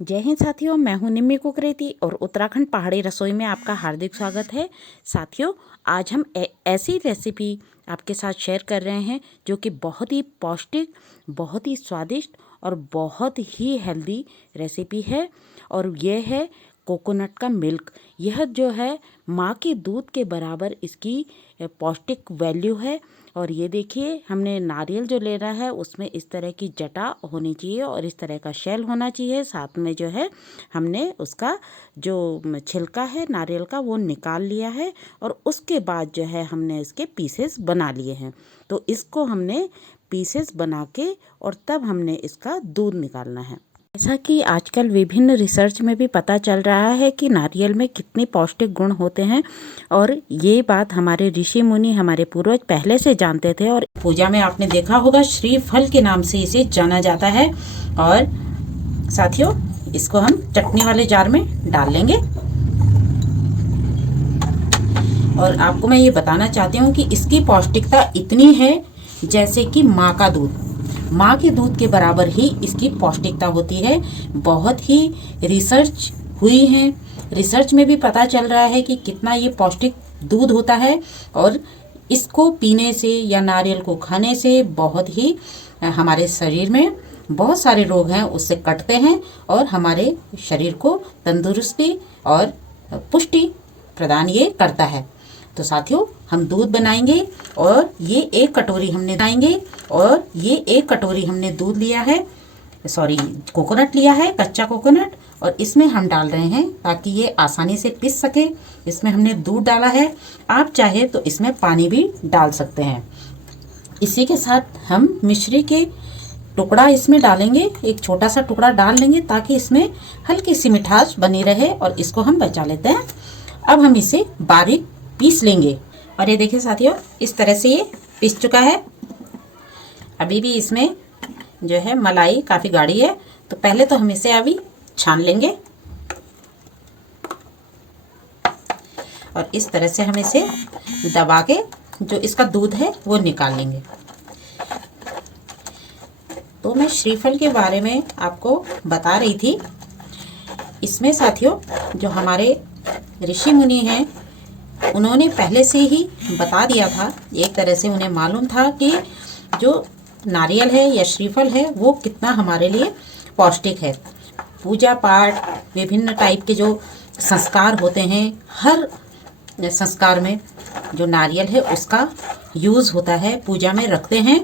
जय हिंद साथियों, मैं हूं निम्मी कुकरेती और उत्तराखंड पहाड़ी रसोई में आपका हार्दिक स्वागत है। साथियों, आज हम ऐसी रेसिपी आपके साथ शेयर कर रहे हैं जो कि बहुत ही पौष्टिक, बहुत ही स्वादिष्ट और बहुत ही हेल्दी रेसिपी है। और ये है कोकोनट का मिल्क। यह जो है माँ के दूध के बराबर इसकी पौष्टिक वैल्यू है। और ये देखिए, हमने नारियल जो ले रहा है उसमें इस तरह की जटा होनी चाहिए और इस तरह का शेल होना चाहिए। साथ में जो है हमने उसका जो छिलका है नारियल का वो निकाल लिया है और उसके बाद जो है हमने इसके पीसेस बना लिए हैं। तो इसको हमने पीसेस बना के और तब हमने इसका दूध निकालना है। जैसा कि आजकल विभिन्न रिसर्च में भी पता चल रहा है कि नारियल में कितने पौष्टिक गुण होते हैं और ये बात हमारे ऋषि मुनि, हमारे पूर्वज पहले से जानते थे। और पूजा में आपने देखा होगा श्रीफल के नाम से इसे जाना जाता है। और साथियों, इसको हम चटनी वाले जार में डाल लेंगे। और आपको मैं ये बताना चाहती हूँ कि इसकी पौष्टिकता इतनी है जैसे कि माँ का दूध, माँ के दूध के बराबर ही इसकी पौष्टिकता होती है। बहुत ही रिसर्च हुई है, रिसर्च में भी पता चल रहा है कि कितना ये पौष्टिक दूध होता है। और इसको पीने से या नारियल को खाने से बहुत ही हमारे शरीर में बहुत सारे रोग हैं उससे कटते हैं और हमारे शरीर को तंदुरुस्ती और पुष्टि प्रदान ये करता है। तो साथियों, हम दूध बनाएंगे और ये एक कटोरी हमने बनाएंगे और ये एक कटोरी हमने दूध लिया है, कोकोनट लिया है, कच्चा कोकोनट। और इसमें हम डाल रहे हैं ताकि ये आसानी से पिस सके। इसमें हमने दूध डाला है, आप चाहे तो इसमें पानी भी डाल सकते हैं। इसी के साथ हम मिश्री के टुकड़ा इसमें डालेंगे, एक छोटा सा टुकड़ा डाल लेंगे ताकि इसमें हल्की सी मिठास बनी रहे और इसको हम बचा लेते हैं। अब हम इसे बारीक पीस लेंगे। और ये देखिए साथियों, इस तरह से ये पिस चुका है। अभी भी इसमें जो है मलाई काफ़ी गाढ़ी है, तो पहले तो हम इसे अभी छान लेंगे और इस तरह से हम इसे दबा के जो इसका दूध है वो निकाल लेंगे। तो मैं श्रीफल के बारे में आपको बता रही थी। इसमें साथियों, जो हमारे ऋषि मुनि हैं उन्होंने पहले से ही बता दिया था, एक तरह से उन्हें मालूम था कि जो नारियल है या श्रीफल है वो कितना हमारे लिए पौष्टिक है। पूजा पाठ, विभिन्न टाइप के जो संस्कार होते हैं, हर संस्कार में जो नारियल है उसका यूज़ होता है, पूजा में रखते हैं।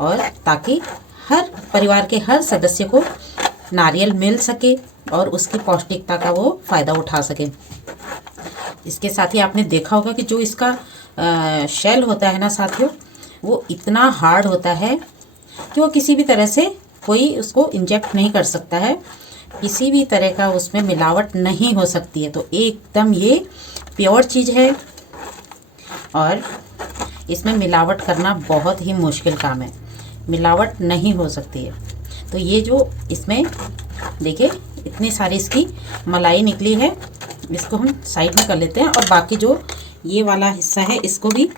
और ताकि हर परिवार के हर सदस्य को नारियल मिल सके और उसकी पौष्टिकता का वो फ़ायदा उठा सके। इसके साथ ही आपने देखा होगा कि जो इसका शेल होता है ना साथियों, वो इतना हार्ड होता है कि वो किसी भी तरह से कोई उसको इंजेक्ट नहीं कर सकता है, किसी भी तरह का उसमें मिलावट नहीं हो सकती है। तो एकदम ये प्योर चीज़ है और इसमें मिलावट करना बहुत ही मुश्किल काम है, मिलावट नहीं हो सकती है। तो ये जो इसमें देखिए इतनी सारी इसकी मलाई निकली है, इसको हम साइड में कर लेते हैं। और बाकी जो ये वाला हिस्सा है इसको भी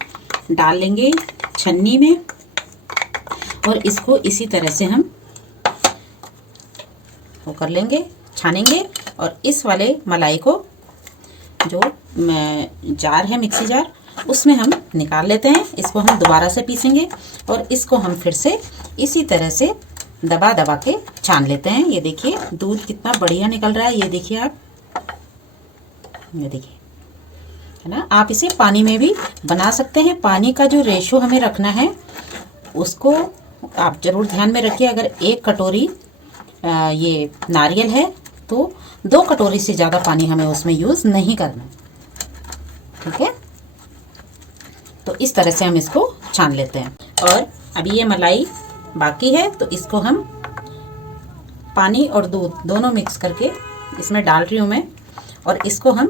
डाल लेंगे छन्नी में और इसको इसी तरह से हम वो कर लेंगे, छानेंगे। और इस वाले मलाई को जो जार है, मिक्सी जार, उसमें हम निकाल लेते हैं। इसको हम दोबारा से पीसेंगे और इसको हम फिर से इसी तरह से दबा दबा के छान लेते हैं। ये देखिए दूध कितना बढ़िया निकल रहा है, ये देखिए आप, ये देखिए, है ना। आप इसे पानी में भी बना सकते हैं। पानी का जो रेशो हमें रखना है उसको आप ज़रूर ध्यान में रखिए। अगर एक कटोरी ये नारियल है तो 2 कटोरी से ज़्यादा पानी हमें उसमें यूज़ नहीं करना, ठीक है। तो इस तरह से हम इसको छान लेते हैं। और अभी ये मलाई बाकी है तो इसको हम पानी और दूध दोनों मिक्स करके इसमें डाल रही हूँ मैं और इसको हम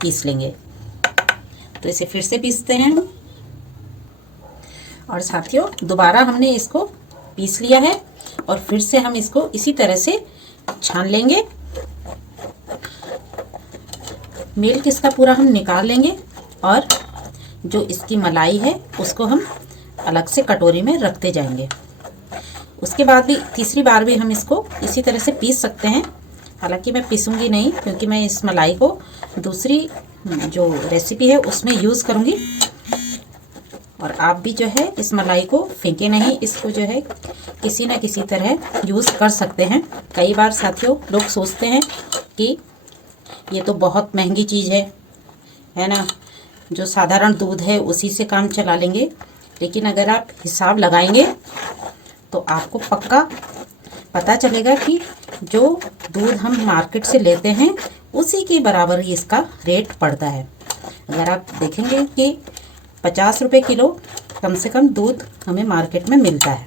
पीस लेंगे। तो इसे फिर से पीसते हैं। और साथियों, दोबारा हमने इसको पीस लिया है और फिर से हम इसको इसी तरह से छान लेंगे। मिल्क इसका पूरा हम निकाल लेंगे और जो इसकी मलाई है उसको हम अलग से कटोरी में रखते जाएंगे। उसके बाद भी तीसरी बार भी हम इसको इसी तरह से पीस सकते हैं हालांकि मैं पीसूंगी नहीं, क्योंकि मैं इस मलाई को दूसरी जो रेसिपी है उसमें यूज़ करूंगी। और आप भी जो है इस मलाई को फेंके नहीं, इसको जो है किसी न किसी तरह यूज़ कर सकते हैं। कई बार साथियों लोग सोचते हैं कि ये तो बहुत महंगी चीज़ है ना, जो साधारण दूध है उसी से काम चला लेंगे। लेकिन अगर आप हिसाब लगाएंगे तो आपको पक्का पता चलेगा कि जो दूध हम मार्केट से लेते हैं उसी के बराबर ही इसका रेट पड़ता है। अगर आप देखेंगे कि 50 रुपये किलो कम से कम दूध हमें मार्केट में मिलता है,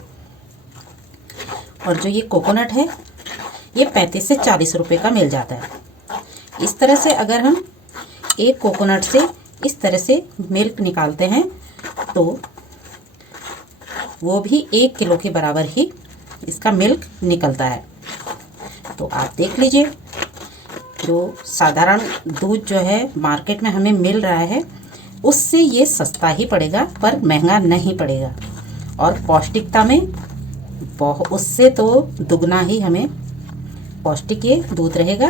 और जो ये कोकोनट है ये 35 से 40 रुपये का मिल जाता है। इस तरह से अगर हम एक कोकोनट से इस तरह से मिल्क निकालते हैं तो वो भी 1 किलो के बराबर ही इसका मिल्क निकलता है। तो आप देख लीजिए, जो साधारण दूध जो है मार्केट में हमें मिल रहा है उससे ये सस्ता ही पड़ेगा, पर महंगा नहीं पड़ेगा। और पौष्टिकता में उससे तो दुगना ही हमें पौष्टिक ये दूध रहेगा,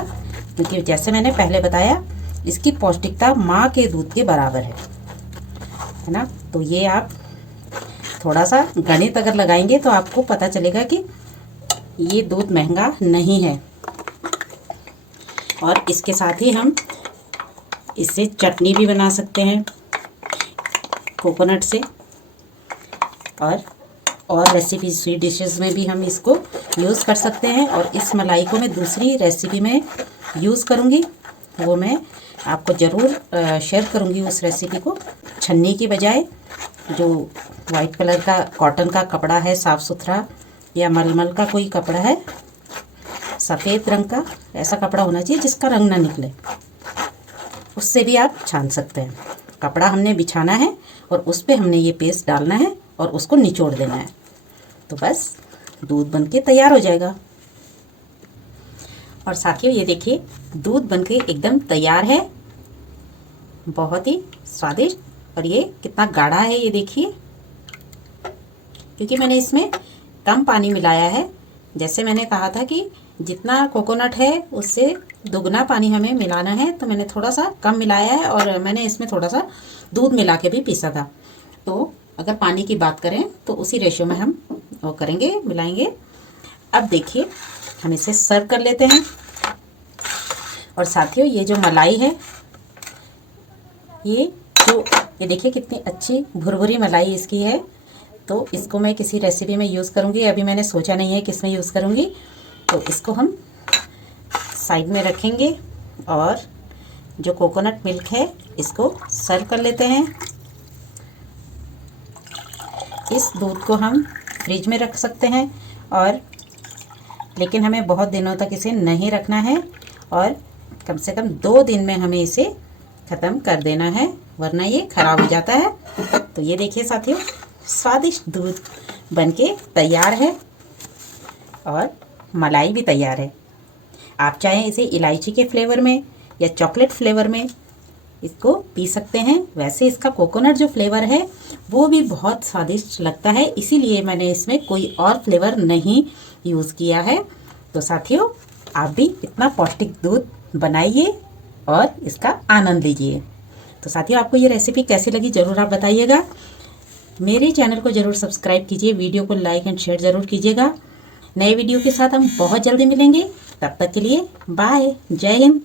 क्योंकि जैसे मैंने पहले बताया इसकी पौष्टिकता माँ के दूध के बराबर है ना। तो ये आप थोड़ा सा गणित अगर लगाएंगे तो आपको पता चलेगा कि ये दूध महंगा नहीं है। और इसके साथ ही हम इससे चटनी भी बना सकते हैं कोकोनट से, और रेसिपी स्वीट डिशेस में भी हम इसको यूज़ कर सकते हैं। और इस मलाई को मैं दूसरी रेसिपी में यूज़ करूँगी, वो मैं आपको ज़रूर शेयर करूँगी उस रेसिपी को। छन्नी की बजाय जो वाइट कलर का कॉटन का कपड़ा है साफ़ सुथरा, या मलमल का कोई कपड़ा है सफ़ेद रंग का, ऐसा कपड़ा होना चाहिए जिसका रंग ना निकले, उससे भी आप छान सकते हैं। कपड़ा हमने बिछाना है और उस पर हमने ये पेस्ट डालना है और उसको निचोड़ देना है, तो बस दूध बनके तैयार हो जाएगा। और साथियों ये देखिए दूध बनके एकदम तैयार है, बहुत ही स्वादिष्ट। और ये कितना गाढ़ा है ये देखिए, क्योंकि मैंने इसमें कम पानी मिलाया है। जैसे मैंने कहा था कि जितना कोकोनट है उससे दुगना पानी हमें मिलाना है, तो मैंने थोड़ा सा कम मिलाया है। और मैंने इसमें थोड़ा सा दूध मिला के भी पीसा था। तो अगर पानी की बात करें तो उसी रेशियो में हम वो करेंगे, मिलाएंगे। अब देखिए हम इसे सर्व कर लेते हैं। और साथियों ये जो मलाई है, ये देखिए कितनी अच्छी भुरभुरी मलाई इसकी है। तो इसको मैं किसी रेसिपी में यूज़ करूँगी, अभी मैंने सोचा नहीं है किस में यूज़ करूँगी। तो इसको हम साइड में रखेंगे और जो कोकोनट मिल्क है इसको सर्व कर लेते हैं। इस दूध को हम फ्रिज में रख सकते हैं, और लेकिन हमें बहुत दिनों तक इसे नहीं रखना है, और कम से कम 2 दिन में हमें इसे ख़त्म कर देना है, वरना ये ख़राब हो जाता है। तो ये देखिए साथियों स्वादिष्ट दूध बनके तैयार है और मलाई भी तैयार है। आप चाहें इसे इलायची के फ्लेवर में या चॉकलेट फ्लेवर में इसको पी सकते हैं। वैसे इसका कोकोनट जो फ्लेवर है वो भी बहुत स्वादिष्ट लगता है, इसीलिए मैंने इसमें कोई और फ्लेवर नहीं यूज़ किया है। तो साथियों आप भी इतना पौष्टिक दूध बनाइए और इसका आनंद लीजिए। तो साथियों आपको ये रेसिपी कैसी लगी ज़रूर आप बताइएगा। मेरे चैनल को ज़रूर सब्सक्राइब कीजिए, वीडियो को लाइक एंड शेयर ज़रूर कीजिएगा। नए वीडियो के साथ हम बहुत जल्दी मिलेंगे, तब तक के लिए बाय, जय हिंद।